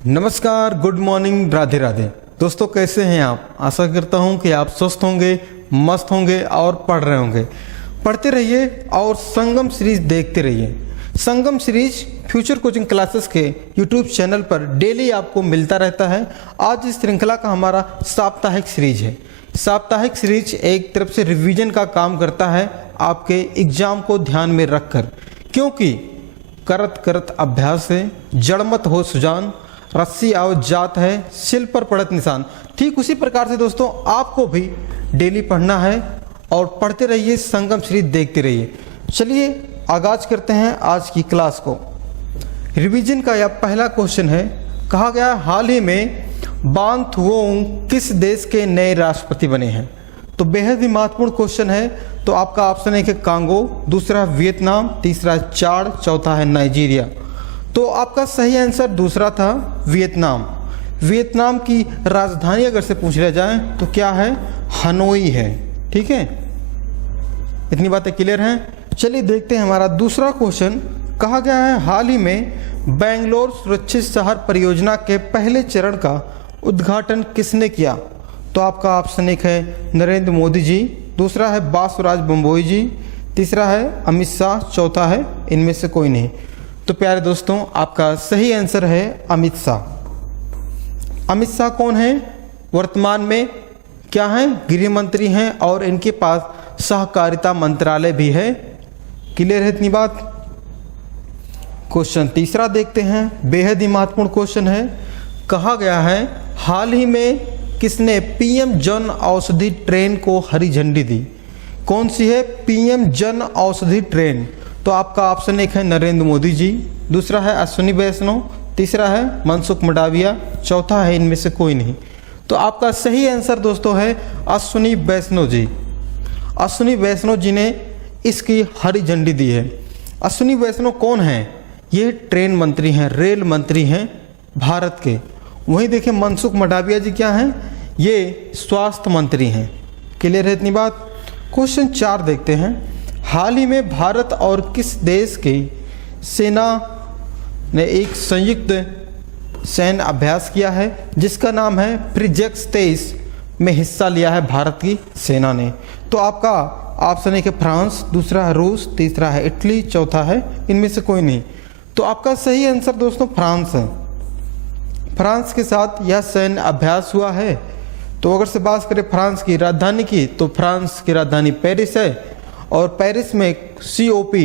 नमस्कार, good morning, Radhe Radhe. दोस्तों कैसे हैं आप? आशा करता हूं कि आप स्वस्थ होंगे, मस्त होंगे और पढ़ रहे होंगे। पढ़ते रहिए और संगम सीरीज देखते रहिए। संगम सीरीज फ्यूचर कोचिंग क्लासेस के यूट्यूब चैनल पर डेली आपको मिलता रहता है। आज इस श्रृंखला का हमारा साप्ताहिक सीरीज है। साप्ताहिक सीरीज एक तरफ से रिवीजन का काम करता है आपके एग्जाम को ध्यान में रखकर, क्योंकि करत करत अभ्यास से जड़मत हो सुजान, रस्सी आओ जात है, सिल पर पड़त निशान। ठीक उसी प्रकार से दोस्तों आपको भी डेली पढ़ना है और पढ़ते रहिए, संगम सीरीज देखते रहिए। चलिए आगाज करते हैं आज की क्लास को। रिवीजन का यह पहला क्वेश्चन है। कहा गया हाल ही में बान थुओंग किस देश के नए राष्ट्रपति बने हैं? तो बेहद ही महत्वपूर्ण क्वेश्चन है। तो आपका ऑप्शन है कि कांगो, दूसरा है वियतनाम, तीसरा है चाड, चौथा है नाइजीरिया। तो आपका सही आंसर दूसरा था वियतनाम। वियतनाम की राजधानी अगर से पूछ लिया जाए तो क्या है? हनोई है। ठीक है, इतनी बातें क्लियर हैं। चलिए देखते हैं हमारा दूसरा क्वेश्चन। कहा गया है हाल ही में बेंगलोर सुरक्षित शहर परियोजना के पहले चरण का उद्घाटन किसने किया? तो आपका ऑप्शन एक है नरेंद्र मोदी जी, दूसरा है बासुराज बम्बोई जी, तीसरा है अमित शाह, चौथा है इनमें से कोई नहीं। तो प्यारे दोस्तों आपका सही आंसर है अमित शाह। अमित शाह कौन है? वर्तमान में क्या हैं? गृह मंत्री हैं और इनके पास सहकारिता मंत्रालय भी है। क्लियर है इतनी बात? क्वेश्चन तीसरा देखते हैं। बेहद ही महत्वपूर्ण क्वेश्चन है। कहा गया है हाल ही में किसने पीएम जन औषधि ट्रेन को हरी झंडी दी? कौन सी है पीएम जन औषधि ट्रेन? तो आपका ऑप्शन एक है नरेंद्र मोदी जी, दूसरा है अश्विनी वैष्णव, तीसरा है मनसुख मंडाविया, चौथा है इनमें से कोई नहीं। तो आपका सही आंसर दोस्तों है अश्विनी वैष्णव जी। अश्विनी वैष्णव जी ने इसकी हरी झंडी दी है। अश्विनी वैष्णव कौन है? ये ट्रेन मंत्री हैं, रेल मंत्री हैं भारत के। वहीं देखिए मनसुख मंडाविया जी क्या हैं? ये स्वास्थ्य मंत्री हैं। क्लियर है इतनी बात? क्वेश्चन 4 देखते हैं। हाल ही में भारत और किस देश की सेना ने एक संयुक्त सैन्य अभ्यास किया है जिसका नाम है प्रिजेक्स 23 में हिस्सा लिया है भारत की सेना ने? तो आपका ऑप्शन है कि फ्रांस, दूसरा है रूस, तीसरा है इटली, चौथा है इनमें से कोई नहीं। तो आपका सही आंसर दोस्तों फ्रांस है। फ्रांस के साथ यह सैन्य अभ्यास हुआ है। तो अगर से बात करें फ्रांस की राजधानी की, तो फ्रांस की राजधानी पेरिस है और पेरिस में COP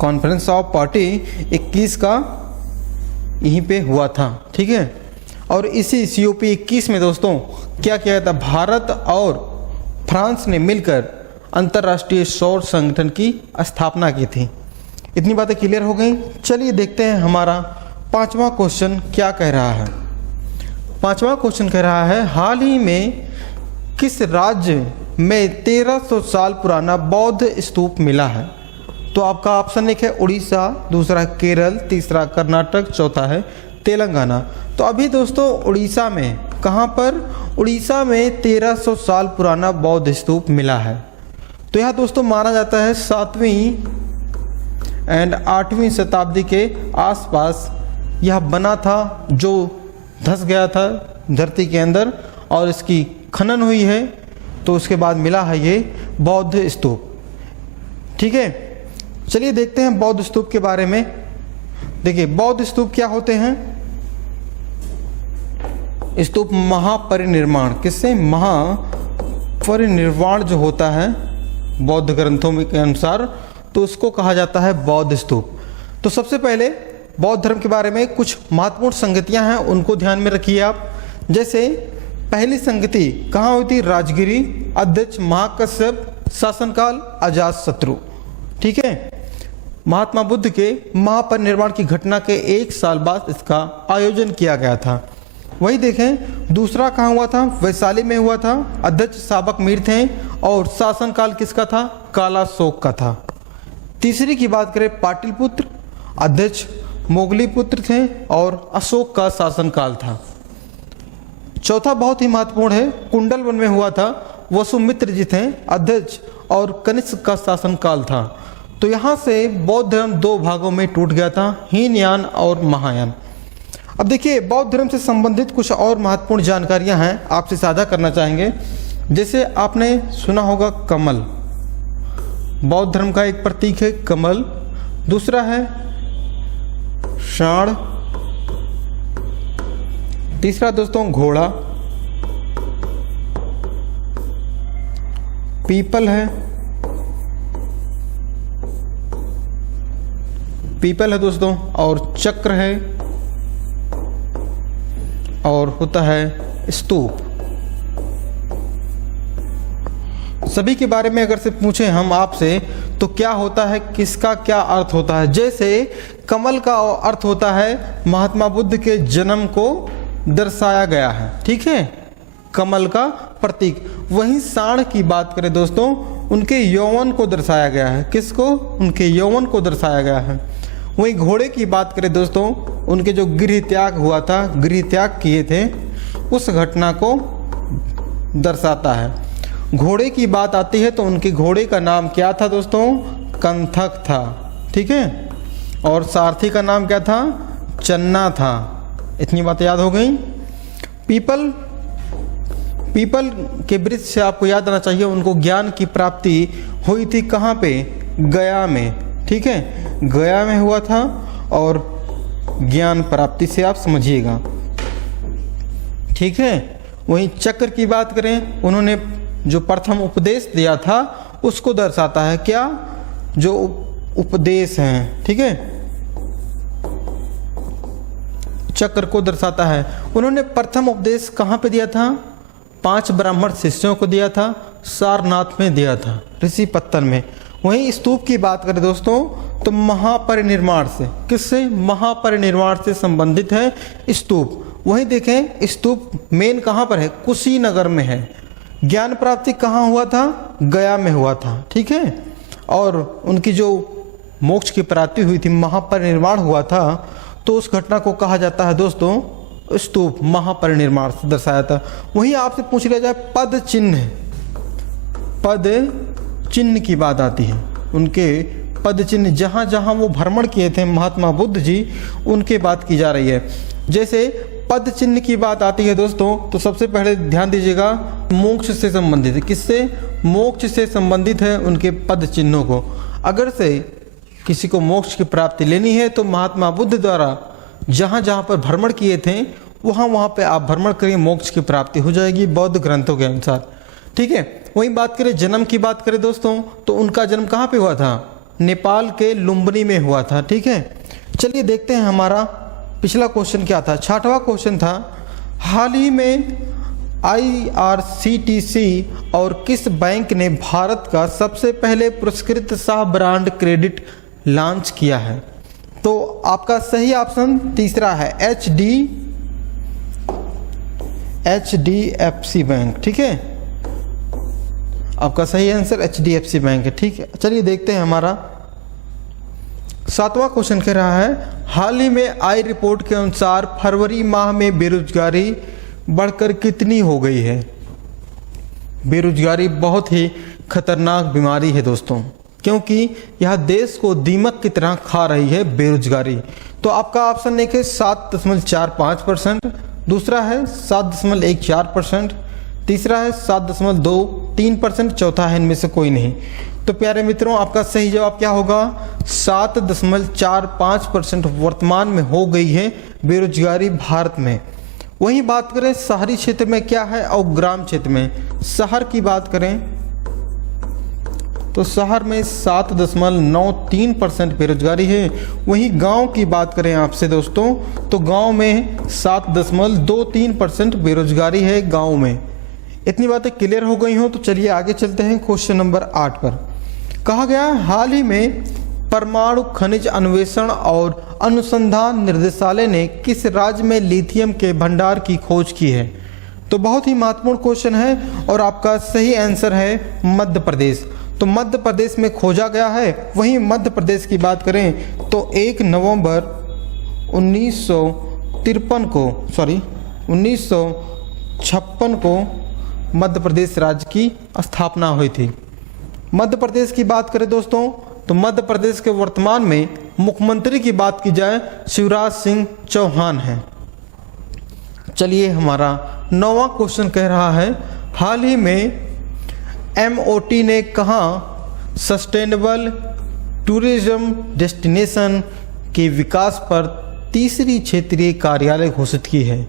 कॉन्फ्रेंस ऑफ पार्टी 21 का यहीं पे हुआ था। ठीक है, और इसी COP 21 में दोस्तों क्या किया था? भारत और फ्रांस ने मिलकर अंतर्राष्ट्रीय सौर संगठन की स्थापना की थी। इतनी बातें क्लियर हो गई। चलिए देखते हैं हमारा पांचवा क्वेश्चन क्या कह रहा है। पांचवा क्वेश्चन कह रहा है हाल ही में किस राज्य में 1300 साल पुराना बौद्ध स्तूप मिला है? तो आपका ऑप्शन एक है उड़ीसा, दूसरा केरल, तीसरा कर्नाटक, चौथा है तेलंगाना। तो अभी दोस्तों उड़ीसा में, कहाँ पर? उड़ीसा में 1300 साल पुराना बौद्ध स्तूप मिला है। तो यह दोस्तों माना जाता है 7वीं एंड 8वीं शताब्दी के आसपास यह बना था, जो धंस गया था धरती के अंदर और इसकी खनन हुई है, तो उसके बाद मिला है ये बौद्ध स्तूप। ठीक है, चलिए देखते हैं बौद्ध स्तूप के बारे में। देखिए बौद्ध स्तूप क्या होते हैं? स्तूप महापरिनिर्वाण, किससे? महापरिनिर्वाण जो होता है बौद्ध ग्रंथों में के अनुसार, तो उसको कहा जाता है बौद्ध स्तूप। तो सबसे पहले बौद्ध धर्म के बारे में कुछ महत्वपूर्ण संगतियां हैं, उनको ध्यान में रखिए आप। जैसे पहली संगति कहाँ हुई थी? राजगिरी, अध्यक्ष महाकश्यप, शासनकाल अजातशत्रु। ठीक है, महात्मा बुद्ध के महापरिनिर्वाण की घटना के 1 साल बाद इसका आयोजन किया गया था। वही देखें दूसरा कहाँ हुआ था? वैशाली में हुआ था। अध्यक्ष साबक मीर थे और शासनकाल किसका था? काला शोक का था। तीसरी की बात करें पाटलिपुत्र, अध्यक्ष मोगली पुत्र थे और अशोक का शासनकाल था। चौथा बहुत ही महत्वपूर्ण है, कुंडल वन में हुआ था, वसुमित्र जी थे अध्यक्ष और कनिष्क का शासनकाल था। तो यहाँ से बौद्ध धर्म दो भागों में टूट गया था, हीनयान और महायान। अब देखिए बौद्ध धर्म से संबंधित कुछ और महत्वपूर्ण जानकारियां हैं आपसे साझा करना चाहेंगे। जैसे आपने सुना होगा कमल, बौद्ध धर्म का एक प्रतीक है कमल। दूसरा है षाण। तीसरा दोस्तों घोड़ा, पीपल है, पीपल है दोस्तों, और चक्र है, और होता है स्तूप। सभी के बारे में अगर से पूछें हम आपसे तो क्या होता है, किसका क्या अर्थ होता है। जैसे कमल का अर्थ होता है महात्मा बुद्ध के जन्म को दर्शाया गया है, ठीक है, कमल का प्रतीक। वहीं साण की बात करें दोस्तों, उनके यौवन को दर्शाया गया है। किसको? उनके यौवन को दर्शाया गया है। वहीं घोड़े की बात करें दोस्तों, उनके जो गृह त्याग हुआ था, गृह त्याग किए थे, उस घटना को दर्शाता है। घोड़े की बात आती है तो उनके घोड़े का नाम क्या था दोस्तों? कंथक था, ठीक है। और सारथी का नाम क्या था? चन्ना था। इतनी बातें याद हो गई। पीपल, पीपल के वृक्ष से आपको याद आना चाहिए, उनको ज्ञान की प्राप्ति हुई थी कहाँ पे? गया में, ठीक है, गया में हुआ था। और ज्ञान प्राप्ति से आप समझिएगा, ठीक है। वहीं चक्र की बात करें, उन्होंने जो प्रथम उपदेश दिया था उसको दर्शाता है। क्या? जो उपदेश हैं, ठीक है, चक्र को दर्शाता है। उन्होंने प्रथम उपदेश कहाँ पे दिया था? 5 ब्राह्मण शिष्यों को दिया था, सारनाथ में दिया था, ऋषि पत्तन में। वहीं स्तूप की बात करें दोस्तों तो महापरिनिर्वाण से, किससे? महापरिनिर्वाण से संबंधित है स्तूप। वहीं देखें स्तूप मेन कहाँ पर है? कुशीनगर में है। ज्ञान प्राप्ति कहाँ हुआ था? गया में हुआ था, ठीक है। और उनकी जो मोक्ष की प्राप्ति हुई थी, महापरिनिर्वाण हुआ था, तो उस घटना को कहा जाता है दोस्तों स्तूप, महापरिनिर्वाण से दर्शाया था। वहीं आपसे पूछ लिया जाए पद चिन्ह, पद चिन्ह की बात आती है, उनके पद चिन्ह जहाँ जहाँ वो भ्रमण किए थे महात्मा बुद्ध जी, उनके बात की जा रही है। जैसे पद चिन्ह की बात आती है दोस्तों तो सबसे पहले ध्यान दीजिएगा, मोक्ष से संबंधित है। किससे? मोक्ष से संबंधित है उनके पद चिन्हों को। अगर से किसी को मोक्ष की प्राप्ति लेनी है तो महात्मा बुद्ध द्वारा जहाँ जहाँ पर भ्रमण किए थे वहाँ वहाँ पे आप भ्रमण करिए, मोक्ष की प्राप्ति हो जाएगी बौद्ध ग्रंथों के अनुसार, ठीक है। वहीं बात करें जन्म की बात करें दोस्तों तो उनका जन्म कहाँ पे हुआ था? नेपाल के लुम्बिनी में हुआ था, ठीक है। चलिए देखते हैं हमारा पिछला क्वेश्चन क्या था। 6वां क्वेश्चन था, हाल ही में IRCTC और किस बैंक ने भारत का सबसे पहले पुरस्कृत सह ब्रांड क्रेडिट लॉन्च किया है? तो आपका सही ऑप्शन तीसरा है HDFC बैंक, ठीक है। आपका सही आंसर HDFC बैंक है, ठीक है। चलिए देखते हैं हमारा 7वां क्वेश्चन कह रहा है, हाल ही में आई रिपोर्ट के अनुसार फरवरी माह में बेरोजगारी बढ़कर कितनी हो गई है? बेरोजगारी बहुत ही खतरनाक बीमारी है दोस्तों, क्योंकि यह देश को दीमक की तरह खा रही है बेरोजगारी। तो आपका ऑप्शन एक है 7.45%, दूसरा है 7.14%, तीसरा है 7.23%, चौथा है इनमें से कोई नहीं। तो प्यारे मित्रों आपका सही जवाब क्या होगा? 7.45% वर्तमान में हो गई है बेरोजगारी भारत में। वहीं बात करें शहरी क्षेत्र में क्या है और ग्राम क्षेत्र में। शहर की बात करें तो शहर में 7.93% बेरोजगारी है। वहीं गांव की बात करें आपसे दोस्तों तो गांव में 7.23% बेरोजगारी है गांव में। इतनी बातें क्लियर हो गई हो तो चलिए आगे चलते हैं क्वेश्चन नंबर 8 पर। कहा गया हाल ही में परमाणु खनिज अन्वेषण और अनुसंधान निर्देशालय ने किस राज्य में लिथियम के भंडार की खोज की है? तो बहुत ही महत्वपूर्ण क्वेश्चन है और आपका सही आंसर है मध्य प्रदेश। तो मध्य प्रदेश में खोजा गया है। वहीं मध्य प्रदेश की बात करें तो 1 नवंबर 1956 को मध्य प्रदेश राज्य की स्थापना हुई थी। मध्य प्रदेश की बात करें दोस्तों तो मध्य प्रदेश के वर्तमान में मुख्यमंत्री की बात की जाए शिवराज सिंह चौहान हैं। चलिए हमारा 9वां क्वेश्चन कह रहा है, हाल ही में MOT ने कहाँ सस्टेनेबल टूरिज्म डेस्टिनेशन के विकास पर तीसरी क्षेत्रीय कार्यालय घोषित की है?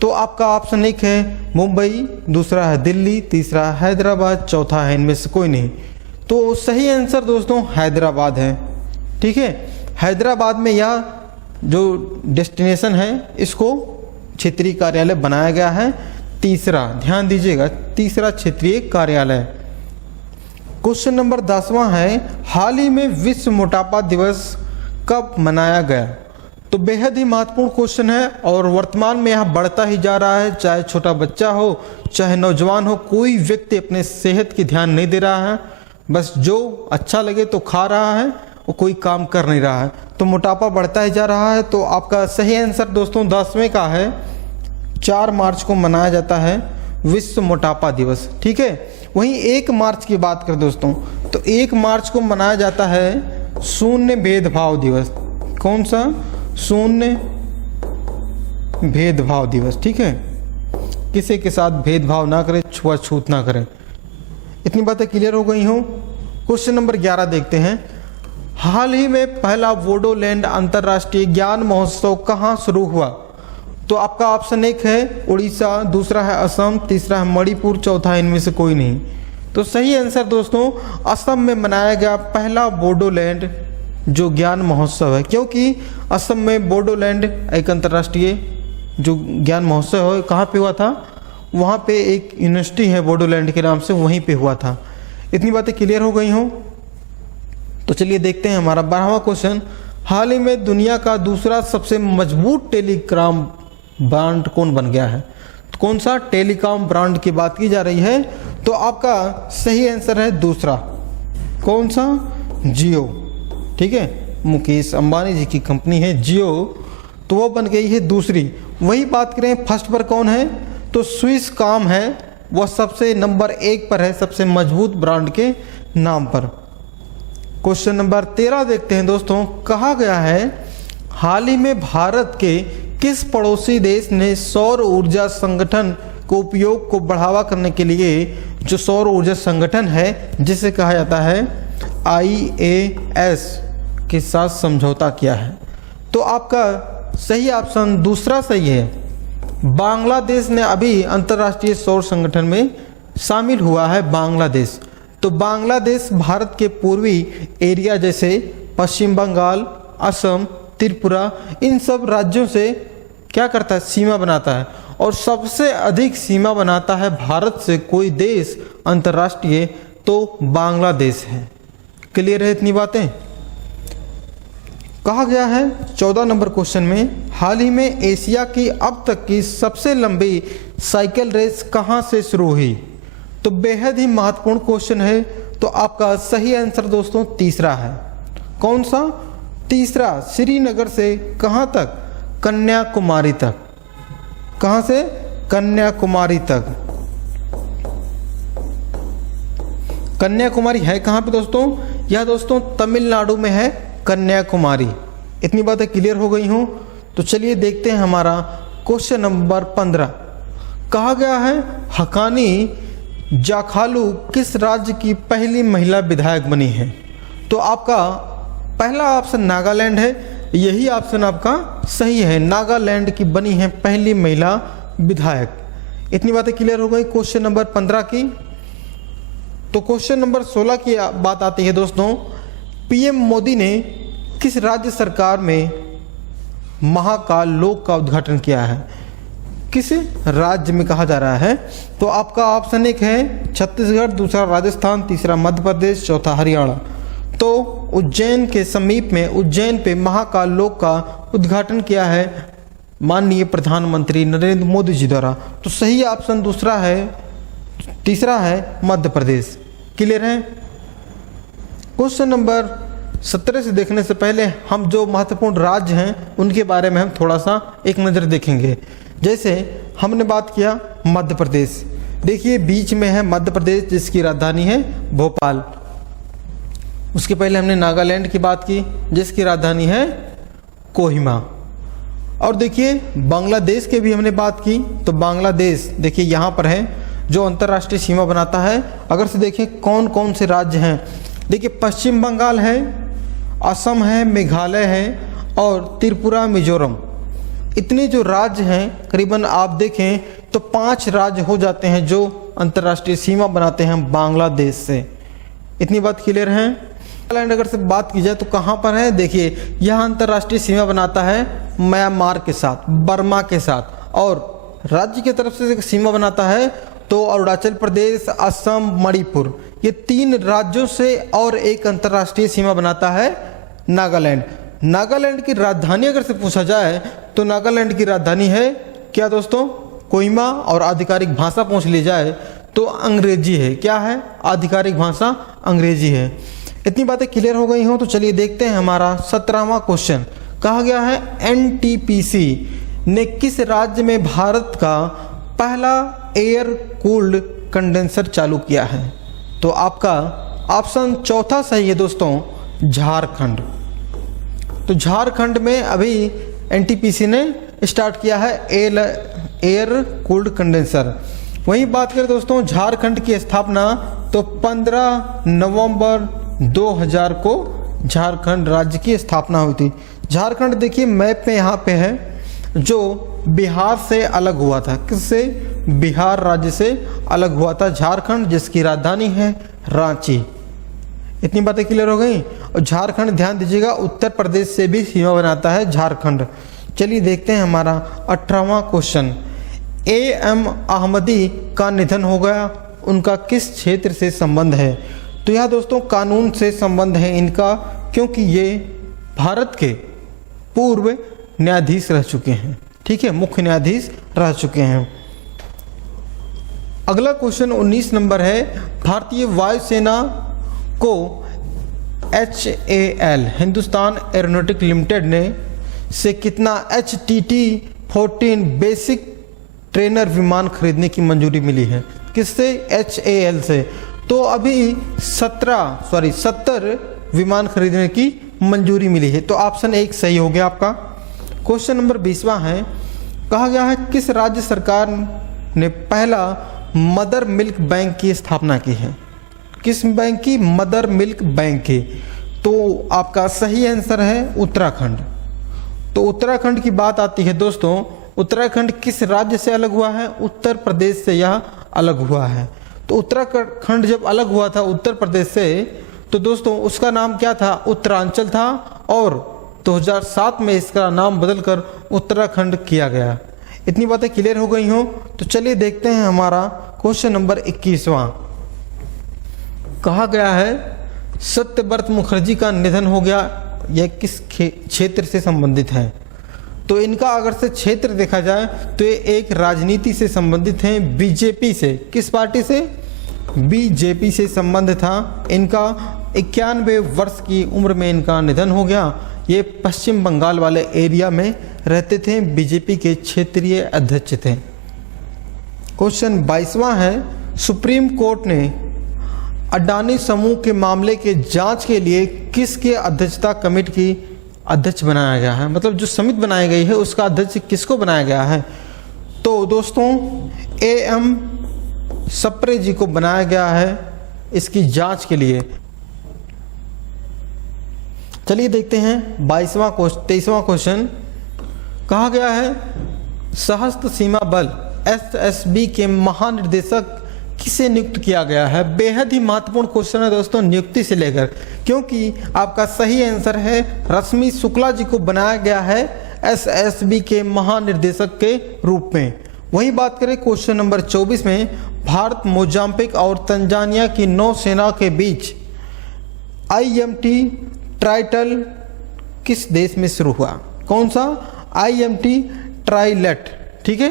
तो आपका ऑप्शन 1 है मुंबई, दूसरा है दिल्ली, तीसरा हैदराबाद, चौथा है इनमें से कोई नहीं। तो सही आंसर दोस्तों हैदराबाद है। ठीक है, हैदराबाद में यह जो डेस्टिनेशन है इसको क्षेत्रीय कार्यालय बनाया गया है। तीसरा, ध्यान दीजिएगा, तीसरा क्षेत्रीय कार्यालय। क्वेश्चन नंबर 10वां है, हाल ही में विश्व मोटापा दिवस कब मनाया गया? तो बेहद ही महत्वपूर्ण क्वेश्चन है और वर्तमान में यह बढ़ता ही जा रहा है। चाहे छोटा बच्चा हो, चाहे नौजवान हो, कोई व्यक्ति अपने सेहत की ध्यान नहीं दे रहा है, बस जो अच्छा लगे तो खा रहा है और कोई काम कर नहीं रहा है, तो मोटापा बढ़ता ही जा रहा है। तो आपका सही आंसर दोस्तों 10वें का है, 4 मार्च को मनाया जाता है विश्व मोटापा दिवस। ठीक है, वहीं 1 मार्च की बात करें दोस्तों, तो 1 मार्च को मनाया जाता है शून्य भेदभाव दिवस। कौन सा? शून्य भेदभाव दिवस। ठीक है, किसी के साथ भेदभाव ना करें, छुआछूत ना करें। इतनी बातें क्लियर हो गई हों। क्वेश्चन नंबर 11 देखते हैं, हाल ही में पहला बोडोलैंड अंतर्राष्ट्रीय ज्ञान महोत्सव कहाँ शुरू हुआ? तो आपका ऑप्शन 1 है उड़ीसा, दूसरा है असम, तीसरा है मणिपुर, चौथा इनमें से कोई नहीं। तो सही आंसर दोस्तों असम में मनाया गया पहला बोडोलैंड जो ज्ञान महोत्सव है, क्योंकि असम में बोडोलैंड एक अंतर्राष्ट्रीय जो ज्ञान महोत्सव है कहाँ पे हुआ था? वहाँ पे एक यूनिवर्सिटी है बोडोलैंड के नाम से, वहीं पे हुआ था। इतनी बातें क्लियर हो गई हों। तो चलिए देखते हैं हमारा 12वां क्वेश्चन, हाल ही में दुनिया का दूसरा सबसे मजबूत टेलीकॉम ब्रांड कौन बन गया है? तो कौन सा टेलीकॉम ब्रांड की बात की जा रही है? तो आपका सही आंसर है दूसरा। कौन सा? जियो। ठीक है, मुकेश अंबानी जी की कंपनी है जियो, तो वो बन गई है दूसरी। वही बात करें फर्स्ट पर कौन है? तो स्विस कॉम है, वह सबसे नंबर 1 पर है सबसे मजबूत ब्रांड के नाम पर। क्वेश्चन नंबर 13 देखते हैं दोस्तों, कहा गया है हाल ही में भारत के किस पड़ोसी देश ने सौर ऊर्जा संगठन को उपयोग को बढ़ावा करने के लिए जो सौर ऊर्जा संगठन है जिसे कहा जाता है IAS के साथ समझौता किया है? तो आपका सही ऑप्शन दूसरा सही है। बांग्लादेश ने अभी अंतर्राष्ट्रीय सौर संगठन में शामिल हुआ है बांग्लादेश। तो बांग्लादेश भारत के पूर्वी एरिया जैसे पश्चिम बंगाल, असम, त्रिपुरा, इन सब राज्यों से क्या करता है? सीमा बनाता है, और सबसे अधिक सीमा बनाता है भारत से कोई देश अंतर्राष्ट्रीय तो बांग्लादेश है। क्लियर है इतनी बातें? कहा गया है 14 नंबर क्वेश्चन में, हाल ही में एशिया की अब तक की सबसे लंबी साइकिल रेस कहां से शुरू हुई? तो बेहद ही महत्वपूर्ण क्वेश्चन है। तो आपका सही आंसर दोस्तों तीसरा है। कौन सा? तीसरा, श्रीनगर से कहां तक? कन्याकुमारी तक। कहां से? कन्याकुमारी तक। कन्याकुमारी है कहां पे दोस्तों? यह दोस्तों तमिलनाडु में है कन्याकुमारी। इतनी बातें क्लियर हो गई हों। तो चलिए देखते हैं हमारा क्वेश्चन नंबर 15। कहा गया है हकानी जाखालू किस राज्य की पहली महिला विधायक बनी है? तो आपका पहला ऑप्शन नागालैंड है, यही ऑप्शन आपका सही है। नागालैंड की बनी है पहली महिला विधायक। इतनी बातें क्लियर हो गई क्वेश्चन नंबर 15 की। तो क्वेश्चन नंबर 16 की बात आती है दोस्तों, PM मोदी ने किस राज्य सरकार में महाकाल लोक का उद्घाटन किया है? किस राज्य में कहा जा रहा है? तो आपका ऑप्शन 1 है छत्तीसगढ़, दूसरा राजस्थान, तीसरा मध्य प्रदेश, चौथा हरियाणा। तो उज्जैन के समीप में उज्जैन पे महाकाल लोक का उद्घाटन किया है माननीय प्रधानमंत्री नरेंद्र मोदी जी द्वारा। तो सही ऑप्शन दूसरा है, तीसरा है मध्य प्रदेश। क्लियर है? क्वेश्चन नंबर 17 से देखने से पहले हम जो महत्वपूर्ण राज्य हैं उनके बारे में हम थोड़ा सा एक नज़र देखेंगे। जैसे हमने बात किया मध्य प्रदेश, देखिए बीच में है मध्य प्रदेश जिसकी राजधानी है भोपाल। उसके पहले हमने नागालैंड की बात की जिसकी राजधानी है कोहिमा। और देखिए बांग्लादेश के भी हमने बात की, तो बांग्लादेश देखिए यहाँ पर है जो अंतर्राष्ट्रीय सीमा बनाता है। अगर से देखें कौन कौन से राज्य हैं, देखिए पश्चिम बंगाल है, असम है, मेघालय है और त्रिपुरा मिजोरम। इतने जो राज्य हैं करीबन आप देखें तो 5 राज्य हो जाते हैं जो अंतर्राष्ट्रीय सीमा बनाते हैं बांग्लादेश से। इतनी बात क्लियर है। नागालैंड अगर से बात की जाए तो कहाँ पर है, देखिए यह अंतर्राष्ट्रीय सीमा बनाता है म्यांमार के साथ, बर्मा के साथ, और राज्य की तरफ से सीमा बनाता है तो अरुणाचल प्रदेश, असम, मणिपुर, ये 3 राज्यों से और एक अंतर्राष्ट्रीय सीमा बनाता है नागालैंड। नागालैंड की राजधानी अगर से पूछा जाए तो नागालैंड की राजधानी है क्या दोस्तों, कोहिमा, और आधिकारिक भाषा पूछ ली जाए तो अंग्रेजी है। क्या है, आधिकारिक भाषा अंग्रेजी है। इतनी बातें क्लियर हो गई हो तो चलिए देखते हैं हमारा 17वां क्वेश्चन। कहा गया है एनटीपीसी ने किस राज्य में भारत का पहला एयर कूल्ड कंडेंसर चालू किया है। तो आपका ऑप्शन चौथा सही है दोस्तों, झारखंड। तो झारखंड में अभी एनटीपीसी ने स्टार्ट किया है एयर कूल्ड कंडेंसर। वहीं बात करें दोस्तों झारखंड की स्थापना तो 15 नवंबर 2000 को झारखंड राज्य की स्थापना हुई थी। झारखंड देखिए मैप में यहाँ पे है जो बिहार से अलग हुआ था। किससे, बिहार राज्य से अलग हुआ था झारखंड, जिसकी राजधानी है रांची। इतनी बातें क्लियर हो गई। और झारखंड ध्यान दीजिएगा उत्तर प्रदेश से भी सीमा बनाता है झारखंड। चलिए देखते हैं हमारा 18वां क्वेश्चन। एएम अहमदी का निधन हो गया, उनका किस क्षेत्र से संबंध है। तो यह दोस्तों कानून से संबंध है इनका, क्योंकि ये भारत के पूर्व न्यायाधीश रह चुके हैं। ठीक है, मुख्य न्यायाधीश रह चुके हैं। अगला क्वेश्चन 19 नंबर है। भारतीय वायुसेना को HAL हिंदुस्तान एरोनॉटिक लिमिटेड ने से कितना HTT-14 बेसिक ट्रेनर विमान खरीदने की मंजूरी मिली है। किससे, HAL से। तो अभी 70 विमान खरीदने की मंजूरी मिली है। तो ऑप्शन 1 सही हो गया आपका। क्वेश्चन नंबर 20वां है। कहा गया है किस राज्य सरकार ने पहला मदर मिल्क बैंक की स्थापना की है। किस बैंक की, मदर मिल्क बैंक की। तो आपका सही आंसर है उत्तराखंड। तो उत्तराखंड की बात आती है दोस्तों, उत्तराखंड किस राज्य से अलग हुआ है, उत्तर प्रदेश से यह अलग हुआ है। तो उत्तराखंड जब अलग हुआ था उत्तर प्रदेश से तो दोस्तों उसका नाम क्या था, उत्तरांचल था, और 2007 में इसका नाम बदलकर उत्तराखंड किया गया। इतनी बातें क्लियर हो गई हो तो चलिए देखते हैं हमारा क्वेश्चन नंबर 21वां। कहा गया है सत्यव्रत मुखर्जी का निधन हो गया, यह किस क्षेत्र से संबंधित है। तो इनका अगर से क्षेत्र देखा जाए तो ये एक राजनीति से संबंधित हैं, बीजेपी से। किस पार्टी से, बीजेपी से संबंध था इनका। 91 वर्ष की उम्र में इनका निधन हो गया। ये पश्चिम बंगाल वाले एरिया में रहते थे, बीजेपी के क्षेत्रीय अध्यक्ष थे। क्वेश्चन 22वां है। सुप्रीम कोर्ट ने अडानी समूह के मामले के जांच के लिए किसके अध्यक्षता कमेटी की अध्यक्ष बनाया गया है। मतलब जो समिति बनाई गई है उसका अध्यक्ष किसको बनाया गया है। तो दोस्तों AM सप्रे जी को बनाया गया है इसकी जांच के लिए। चलिए देखते हैं 23वां क्वेश्चन। कहा गया है सशस्त्र सीमा बल SSB के महानिदेशक किसे नियुक्त किया गया है। बेहद ही महत्वपूर्ण क्वेश्चन है दोस्तों नियुक्ति से लेकर, क्योंकि आपका सही आंसर है रश्मि शुक्ला जी को बनाया गया है SSB के महानिर्देशक के रूप में। वही बात करें क्वेश्चन नंबर 24 में, भारत, मोजाम्बिक और तंजानिया की नौसेना के बीच IMT ट्राइटल किस देश में शुरू हुआ। कौन सा, IMT ट्राइलेट, ठीक है,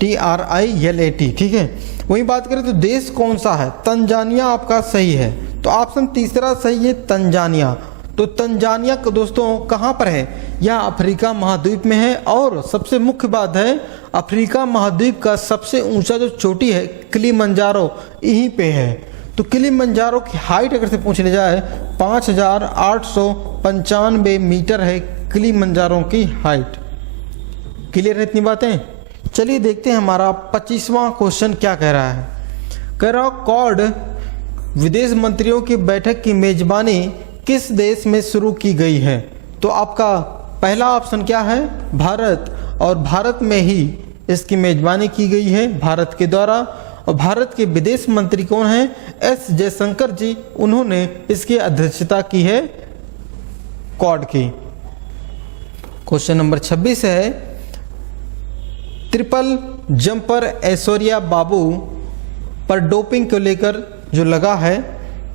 TRILAT, ठीक है। वही बात करें तो देश कौन सा है, तंजानिया आपका सही है। तो ऑप्शन तीसरा सही है तंजानिया। तो तंजानिया को दोस्तों कहाँ पर है, यह अफ्रीका महाद्वीप में है। और सबसे मुख्य बात है अफ्रीका महाद्वीप का सबसे ऊंचा जो चोटी है किलिमंजारो यहीं पे है। तो किलिमंजारो की हाइट अगर से पूछ ली जाए 5895 मीटर है किलिमंजारो की हाइट। क्लियर है इतनी बातें? चलिए देखते हैं हमारा 25वां क्वेश्चन क्या कह रहा है। कह रहा क्वाड विदेश मंत्रियों की बैठक की मेजबानी किस देश में शुरू की गई है? तो आपका पहला ऑप्शन क्या है? भारत, और भारत में ही इसकी मेजबानी की गई है भारत के द्वारा। और भारत के विदेश मंत्री कौन हैं? एस जयशंकर जी, उन्होंने इसकी अध्यक्षता की है क्वाड की। क्वेश्चन नंबर 26 है, ट्रिपल जंपर ऐश्वर्या बाबू पर डोपिंग को लेकर जो लगा है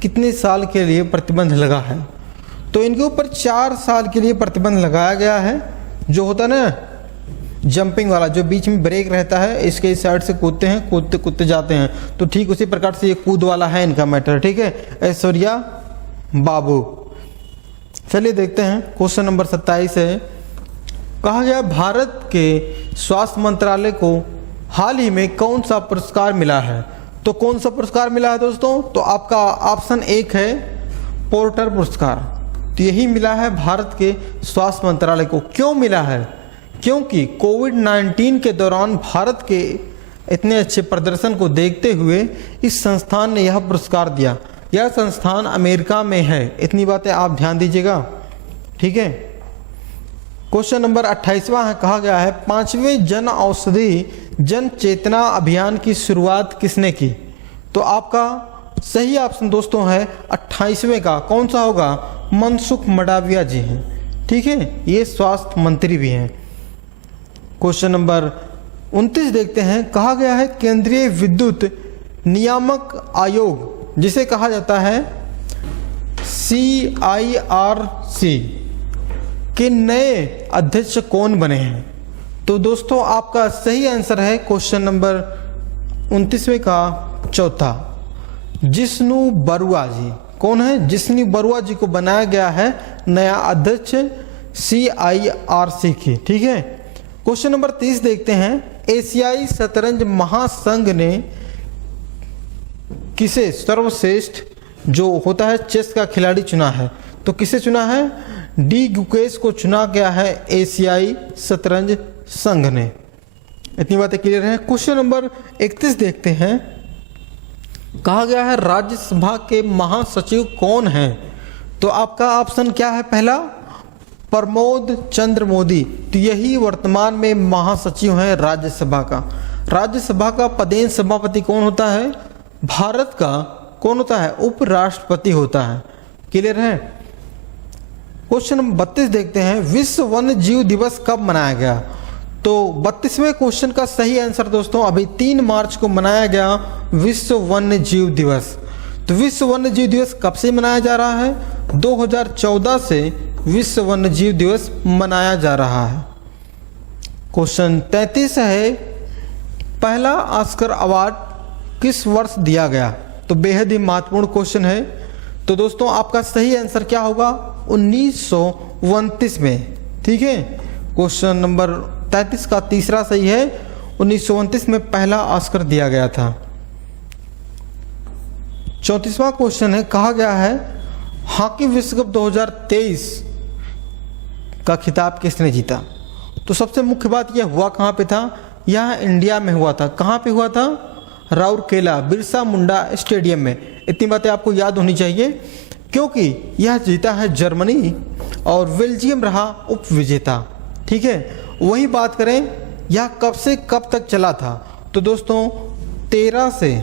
कितने साल के लिए प्रतिबंध लगा है? तो इनके ऊपर 4 साल के लिए प्रतिबंध लगाया गया है। जो होता है ना जंपिंग वाला, जो बीच में ब्रेक रहता है, इसके इस साइड से कूदते हैं, कूदते कूदते जाते हैं, तो ठीक उसी प्रकार से ये कूद वाला है इनका मैटर। ठीक है, ऐश्वर्या बाबू। चलिए देखते हैं क्वेश्चन नंबर 27 है। कहा गया भारत के स्वास्थ्य मंत्रालय को हाल ही में कौन सा पुरस्कार मिला है? तो कौन सा पुरस्कार मिला है दोस्तों? तो आपका ऑप्शन 1 है पोर्टर पुरस्कार। तो यही मिला है भारत के स्वास्थ्य मंत्रालय को। क्यों मिला है? क्योंकि कोविड-19 के दौरान भारत के इतने अच्छे प्रदर्शन को देखते हुए इस संस्थान ने यह पुरस्कार दिया। यह संस्थान अमेरिका में है, इतनी बातें आप ध्यान दीजिएगा। ठीक है, क्वेश्चन नंबर 28वां है। कहा गया है 5वें जन औषधि जन चेतना अभियान की शुरुआत किसने की? तो आपका सही ऑप्शन दोस्तों है 28वें का। कौन सा होगा? मनसुख मंडाविया जी हैं। ठीक है, ये स्वास्थ्य मंत्री भी हैं। क्वेश्चन नंबर 29 देखते हैं। कहा गया है केंद्रीय विद्युत नियामक आयोग, जिसे कहा जाता है CIRC, के नए अध्यक्ष कौन बने हैं? तो दोस्तों आपका सही आंसर है क्वेश्चन नंबर 29वें का चौथा, जिष्णु बरुआ जी। कौन है? जिष्णु बरुआ जी को बनाया गया है नया अध्यक्ष CIRC की। ठीक है, क्वेश्चन नंबर 30 देखते हैं। एशियाई शतरंज महासंघ ने किसे सर्वश्रेष्ठ जो होता है चेस का खिलाड़ी चुना है? तो किसे चुना है? डी गुकेश को चुना गया है एशियाई शतरंज संघ ने। इतनी बातें क्लियर हैं। क्वेश्चन नंबर 31 देखते हैं। कहा गया है राज्यसभा के महासचिव कौन हैं? तो आपका ऑप्शन क्या है? पहला प्रमोद चंद्र मोदी। तो यही वर्तमान में महासचिव हैं राज्यसभा का। राज्यसभा का पदेन सभापति कौन होता है? भारत का कौन होता है? उपराष्ट्रपति होता है। क्लियर है। क्वेश्चन नंबर 32 देखते हैं। विश्व वन्य जीव दिवस कब मनाया गया? तो 32वें क्वेश्चन का सही आंसर दोस्तों अभी 3 मार्च को मनाया गया विश्व वन्य जीव दिवस। तो विश्व वन्य जीव दिवस कब से मनाया जा रहा है? 2014 से विश्व वन्य जीव दिवस मनाया जा रहा है। क्वेश्चन 33 है। पहला ऑस्कर अवार्ड किस वर्ष दिया गया? तो बेहद ही महत्वपूर्ण क्वेश्चन है। तो दोस्तों आपका सही आंसर क्या होगा? 1929 में। ठीक है, क्वेश्चन नंबर 33 का तीसरा सही है। 1929 में पहला ऑस्कर दिया गया था। 34वां क्वेश्चन है। कहा गया है हॉकी विश्व कप 2023 का खिताब किसने जीता? तो सबसे मुख्य बात यह हुआ कहाँ पे था? यह इंडिया में हुआ था। कहाँ पे हुआ था? राउरकेला बिरसा मुंडा स्टेडियम में। इतनी बातें आपको याद होनी चाहिए, क्योंकि यह जीता है जर्मनी और बेल्जियम रहा उप विजेता। ठीक है, वही बात करें यह कब से कब तक चला था? तो दोस्तों 13 से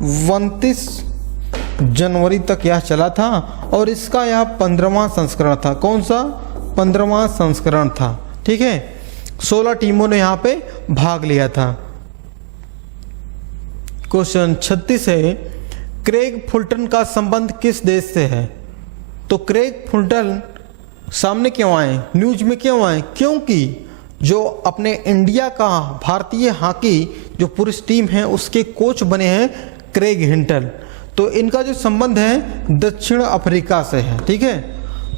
29 जनवरी तक यह चला था और इसका यह 15वां संस्करण था। कौन सा? 15वां संस्करण था। ठीक है, 16 टीमों ने यहाँ पे भाग लिया था। क्वेश्चन 36 है। क्रेग फुलटन का संबंध किस देश से है? तो क्रेग फुलटन सामने क्यों आए, न्यूज में क्यों आए? क्योंकि जो अपने इंडिया का भारतीय हॉकी जो पुरुष टीम है उसके कोच बने हैं क्रेग हिंटल। तो इनका जो संबंध है दक्षिण अफ्रीका से है। ठीक है,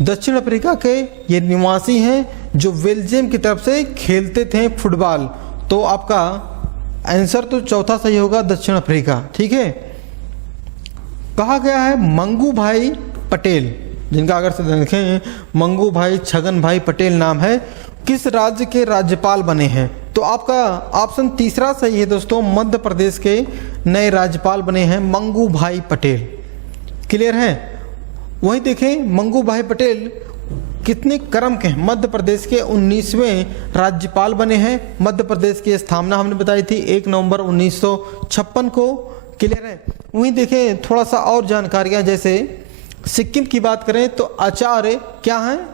दक्षिण अफ्रीका के ये निवासी हैं जो बेल्जियम की तरफ से खेलते थे फुटबॉल। तो आपका आंसर तो चौथा सही होगा, दक्षिण अफ्रीका। ठीक है, कहा गया है मंगू भाई पटेल, जिनका अगर से देखें मंगू भाई छगन भाई पटेल नाम है, किस राज्य के राज्यपाल बने हैं? तो आपका ऑप्शन तीसरा सही है दोस्तों, मध्य प्रदेश के नए राज्यपाल बने हैं मंगू भाई पटेल। क्लियर है? वहीं देखें मंगू भाई पटेल कितने क्रम के हैं? मध्य प्रदेश के 19वें राज्यपाल बने हैं। मध्य प्रदेश की स्थापना हमने बताई थी 1 नवंबर 1956 को। क्लियर है? वहीं देखें थोड़ा सा और जानकारियां, जैसे सिक्किम की बात करें तो आचार्य क्या हैं?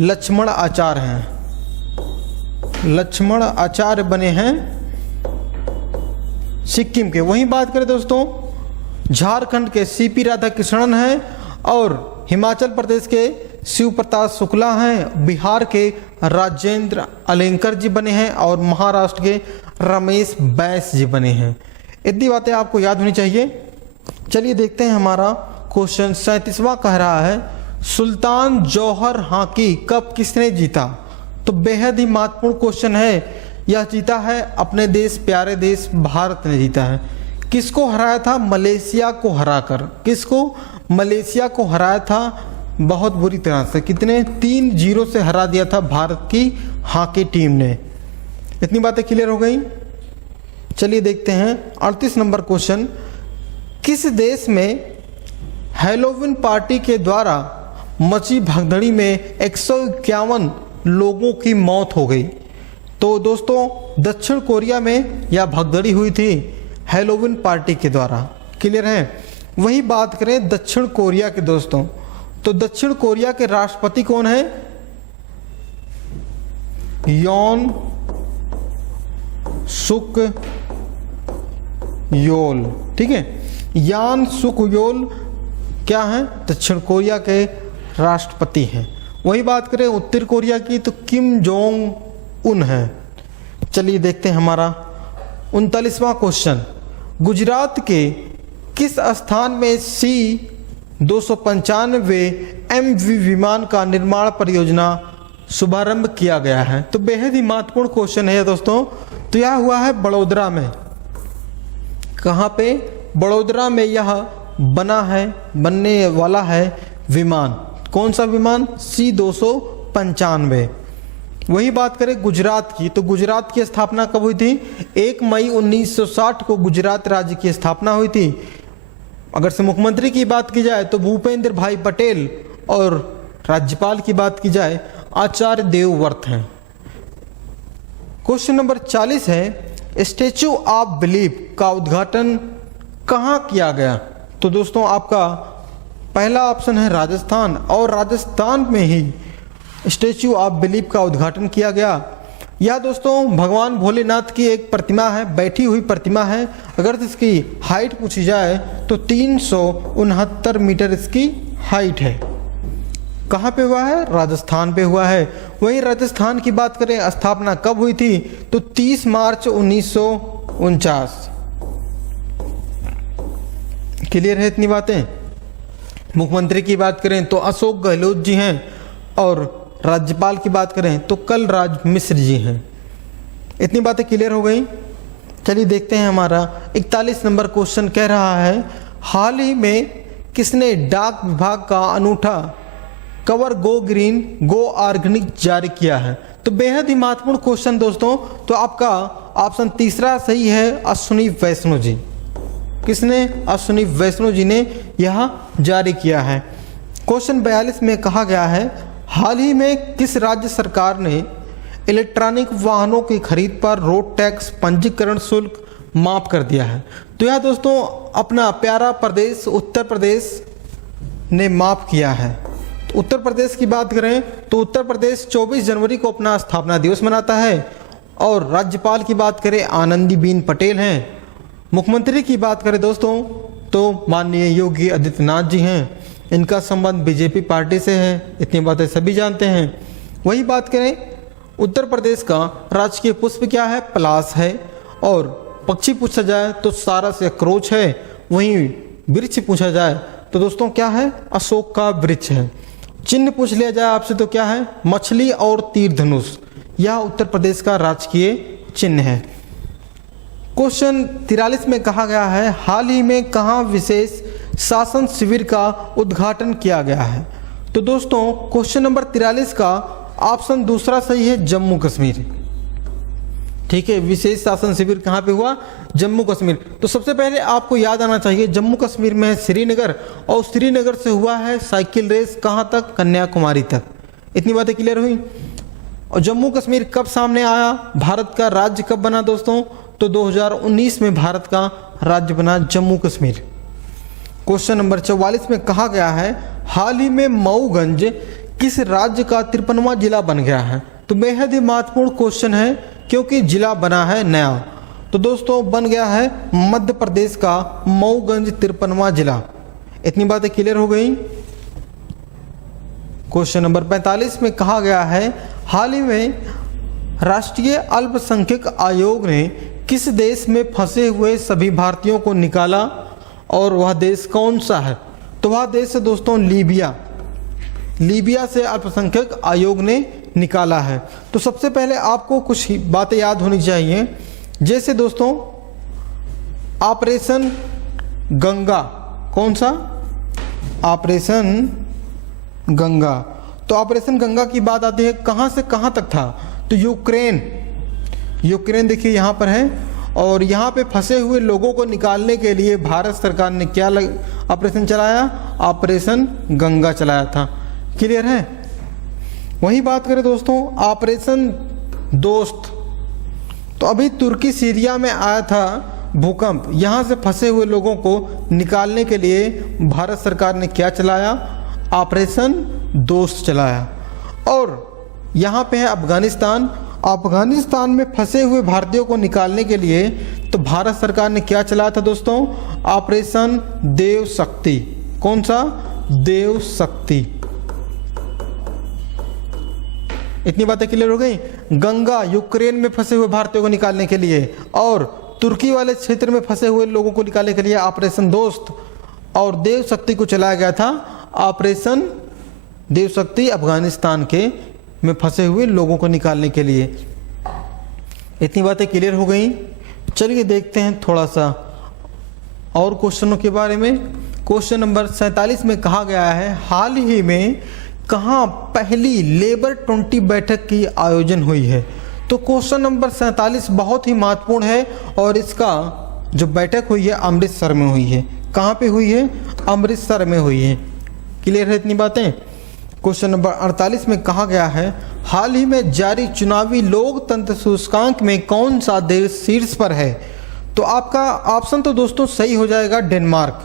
लक्ष्मण आचार्य हैं, लक्ष्मण आचार्य बने हैं सिक्किम के। वहीं बात करें दोस्तों झारखंड के सीपी राधाकृष्णन हैं, और हिमाचल प्रदेश के शिव प्रताप शुक्ला हैं, बिहार के राजेंद्र अलेंकर जी बने हैं, और महाराष्ट्र के रमेश बैस जी बने हैं। इतनी बातें आपको याद होनी चाहिए। चलिए देखते हैं हमारा क्वेश्चन 37वां कह रहा है सुल्तान जौहर हॉकी कप किसने जीता? तो बेहद ही महत्वपूर्ण क्वेश्चन है। यह जीता है अपने देश, प्यारे देश भारत ने जीता है। किसको हराया था? मलेशिया को हराकर। किसको? मलेशिया को हराया था बहुत बुरी तरह से। कितने? 3-0 से हरा दिया था भारत की हॉकी टीम ने। इतनी बातें क्लियर हो गई। चलिए देखते हैं 38 नंबर क्वेश्चन। किस देश में हैलोवीन पार्टी के द्वारा मची भगदड़ी में 151 लोगों की मौत हो गई? तो दोस्तों दक्षिण कोरिया में यह भगदड़ी हुई थी हैलोवीन पार्टी के द्वारा। क्लियर है? वही बात करें दक्षिण कोरिया के दोस्तों, तो दक्षिण कोरिया के राष्ट्रपति कौन है? योन सुक योल। ठीक है, यान सुक योल क्या है? दक्षिण कोरिया के राष्ट्रपति हैं। वही बात करें उत्तर कोरिया की तो किम जोंग उन है। चलिए देखते हैं हमारा 39वां क्वेश्चन। गुजरात के किस स्थान में C-295 MV विमान का निर्माण परियोजना शुभारंभ किया गया है? तो बेहद ही महत्वपूर्ण क्वेश्चन है दोस्तों। तो यह हुआ है बड़ोदरा में। कहाँ पे? बड़ोदरा में यह बना है, बनने वाला है विमान। कौन सा विमान? C-295। वही बात करें गुजरात की, तो गुजरात की स्थापना कब हुई थी? 1 मई 1960 को गुजरात राज्य की स्थापना हुई थी। अगर से मुख्यमंत्री की बात की जाए तो भूपेंद्र भाई पटेल, और राज्यपाल की बात की जाए आचार्य देवव्रत हैं। क्वेश्चन नंबर 40 है स्टैचू ऑफ बिलीफ का उद्घाटन कहाँ किया गया? तो दोस्तों आपका पहला ऑप्शन है राजस्थान, और राजस्थान में ही स्टैचू ऑफ बिलीफ का उद्घाटन किया गया। यह दोस्तों भगवान भोलेनाथ की एक प्रतिमा है, बैठी हुई प्रतिमा है। अगर इसकी हाइट पूछी जाए तो 369 मीटर इसकी हाइट है। कहाँ पे हुआ है? राजस्थान पे हुआ है। वहीं राजस्थान की बात करें स्थापना कब हुई थी? तो 30 मार्च 1949। क्लियर है इतनी बातें? मुख्यमंत्री की बात करें तो अशोक गहलोत जी हैं, और राज्यपाल की बात करें तो कलराज मिश्र जी हैं। इतनी बातें क्लियर हो गई। चलिए देखते हैं हमारा 41 नंबर क्वेश्चन कह रहा है हाल ही में किसने डाक विभाग का अनूठा कवर गो ग्रीन गो ऑर्गेनिक जारी किया है? तो बेहद ही महत्वपूर्ण क्वेश्चन दोस्तों। तो आपका ऑप्शन तीसरा सही है, अश्विनी वैष्णव जी। किसने? अश्विनी वैष्णव जी ने यह जारी किया है। क्वेश्चन 42 में कहा गया है हाल ही में किस राज्य सरकार ने इलेक्ट्रॉनिक वाहनों की खरीद पर रोड टैक्स पंजीकरण शुल्क माफ कर दिया है? तो यह दोस्तों अपना प्यारा प्रदेश उत्तर प्रदेश ने माफ किया है। तो उत्तर प्रदेश की बात करें तो उत्तर प्रदेश 24 जनवरी को अपना स्थापना दिवस मनाता है, और राज्यपाल की बात करें आनंदीबेन पटेल हैं। मुख्यमंत्री की बात करें दोस्तों तो माननीय योगी आदित्यनाथ जी हैं। इनका संबंध बीजेपी पार्टी से है, इतनी बातें सभी जानते हैं। वही बात करें उत्तर प्रदेश का राजकीय पुष्प क्या है? पलाश है। और पक्षी पूछा जाए तो सारस या क्रोच है। वहीं वृक्ष पूछा जाए तो दोस्तों क्या है? अशोक का वृक्ष है। चिन्ह पूछ लिया जाए आपसे तो क्या है? मछली और तीर धनुष। यह उत्तर प्रदेश का राजकीय चिन्ह है। क्वेश्चन 43 में कहा गया है हाल ही में कहाँ विशेष शासन शिविर का उद्घाटन किया गया है? तो दोस्तों क्वेश्चन नंबर 43 का ऑप्शन दूसरा सही है, जम्मू कश्मीर। ठीक है, विशेष शासन शिविर कहाँ पे हुआ? जम्मू कश्मीर। तो सबसे पहले आपको याद आना चाहिए जम्मू कश्मीर में है श्रीनगर, और श्रीनगर से हुआ है साइकिल रेस कहाँ तक? कन्याकुमारी तक। इतनी बातें क्लियर हुई। और जम्मू कश्मीर कब सामने आया? भारत का राज्य कब बना दोस्तों? तो 2019 में भारत का राज्य बना जम्मू कश्मीर। क्वेश्चन नंबर 44 में कहा गया है हाल ही में मऊगंज किस राज्य का 53वां जिला बन गया है? तो बेहद ही महत्वपूर्ण क्वेश्चन है क्योंकि जिला बना है नया। तो दोस्तों बन गया है मध्य प्रदेश का मऊगंज 53वां जिला। इतनी बातें क्लियर हो गई। क्वेश्चन नंबर 45 में कहा गया है हाल ही में राष्ट्रीय अल्पसंख्यक आयोग ने किस देश में फंसे हुए सभी भारतीयों को निकाला और वह देश कौन सा है? तो वह देश है दोस्तों लीबिया। लीबिया से अल्पसंख्यक आयोग ने निकाला है। तो सबसे पहले आपको कुछ बातें याद होनी चाहिए, जैसे दोस्तों ऑपरेशन गंगा। कौन सा? ऑपरेशन गंगा। तो ऑपरेशन गंगा की बात आती है, कहाँ से कहाँ तक था? तो यूक्रेन देखिए यहाँ पर है, और यहाँ पे फंसे हुए लोगों को निकालने के लिए भारत सरकार ने क्या ऑपरेशन चलाया? ऑपरेशन गंगा चलाया था। क्लियर है? वही बात करें दोस्तों ऑपरेशन दोस्त, तो अभी तुर्की सीरिया में आया था भूकंप, यहाँ से फंसे हुए लोगों को निकालने के लिए भारत सरकार ने क्या चलाया? ऑपरेशन दोस्त चलाया। और यहाँ पे है अफगानिस्तान में फंसे हुए भारतीयों को निकालने के लिए तो भारत सरकार ने क्या चलाया था दोस्तों? ऑपरेशन देव शक्ति। कौन सा? देव शक्ति। इतनी बातें क्लियर हो गई। गंगा यूक्रेन में फंसे हुए भारतीयों को निकालने के लिए, और तुर्की वाले क्षेत्र में फंसे हुए लोगों को निकालने के लिए ऑपरेशन दोस्त, और देव शक्ति को चलाया गया था ऑपरेशन देव शक्ति अफगानिस्तान के में फंसे हुए लोगों को निकालने के लिए। इतनी बातें क्लियर हो गई। चलिए देखते हैं थोड़ा सा और क्वेश्चनों के बारे में। क्वेश्चन नंबर 47 में कहा गया है हाल ही में कहाँ पहली लेबर 20 बैठक की आयोजन हुई है? तो क्वेश्चन नंबर 47 बहुत ही महत्वपूर्ण है, और इसका जो बैठक हुई है अमृतसर में हुई है। कहाँ पे हुई है? अमृतसर में हुई है। क्लियर है इतनी बातें? क्वेश्चन नंबर 48 में कहा गया है हाल ही में जारी चुनावी लोकतंत्र सूचकांक में कौन सा देश शीर्ष पर है? तो आपका ऑप्शन तो दोस्तों सही हो जाएगा डेनमार्क।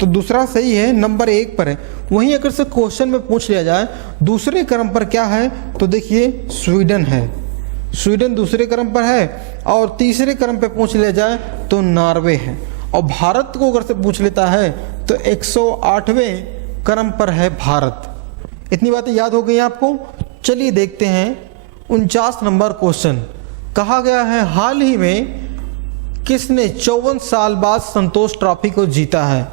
तो दूसरा सही है, नंबर 1 पर है। वहीं अगर से क्वेश्चन में पूछ लिया जाए दूसरे क्रम पर क्या है, तो देखिए स्वीडन है। स्वीडन दूसरे क्रम पर है, और तीसरे क्रम पर पूछ लिया जाए तो नॉर्वे है, और भारत को अगर से पूछ लेता है तो 108वें क्रम पर है भारत। इतनी बातें याद हो गई आपको। चलिए देखते हैं 49 नंबर क्वेश्चन। कहा गया है हाल ही में किसने 54 साल बाद संतोष ट्रॉफी को जीता है?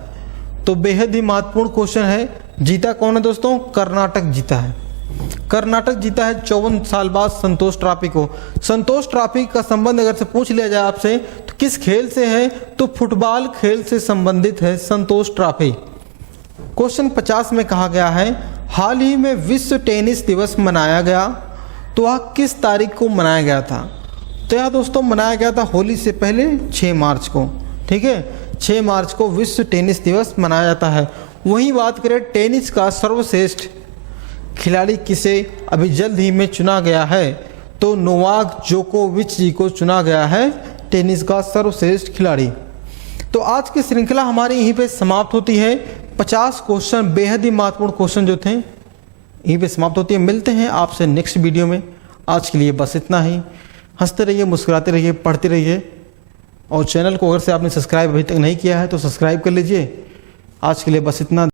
तो बेहद ही महत्वपूर्ण क्वेश्चन है। जीता कौन है दोस्तों? कर्नाटक जीता है। कर्नाटक जीता है 54 साल बाद संतोष ट्रॉफी को। संतोष ट्रॉफी का संबंध अगर से पूछ लिया जाए आपसे तो किस खेल से है? तो फुटबॉल खेल से संबंधित है संतोष ट्रॉफी। क्वेश्चन 50 में कहा गया है हाल ही में विश्व टेनिस दिवस मनाया गया, तो वह किस तारीख को मनाया गया था? तो यह दोस्तों मनाया गया था होली से पहले 6 मार्च को। ठीक है, 6 मार्च को विश्व टेनिस दिवस मनाया जाता है। वहीं बात करें टेनिस का सर्वश्रेष्ठ खिलाड़ी किसे अभी जल्द ही में चुना गया है, तो नोवाक जोकोविच जी को चुना गया है टेनिस का सर्वश्रेष्ठ खिलाड़ी। तो आज की श्रृंखला हमारी यहीं पे समाप्त होती है। 50 क्वेश्चन बेहद ही महत्वपूर्ण क्वेश्चन जो थे यहीं पे समाप्त होती है। मिलते हैं आपसे नेक्स्ट वीडियो में। आज के लिए बस इतना ही। हंसते रहिए, मुस्कुराते रहिए, पढ़ते रहिए, और चैनल को अगर से आपने सब्सक्राइब अभी तक नहीं किया है तो सब्सक्राइब कर लीजिए। आज के लिए बस इतना।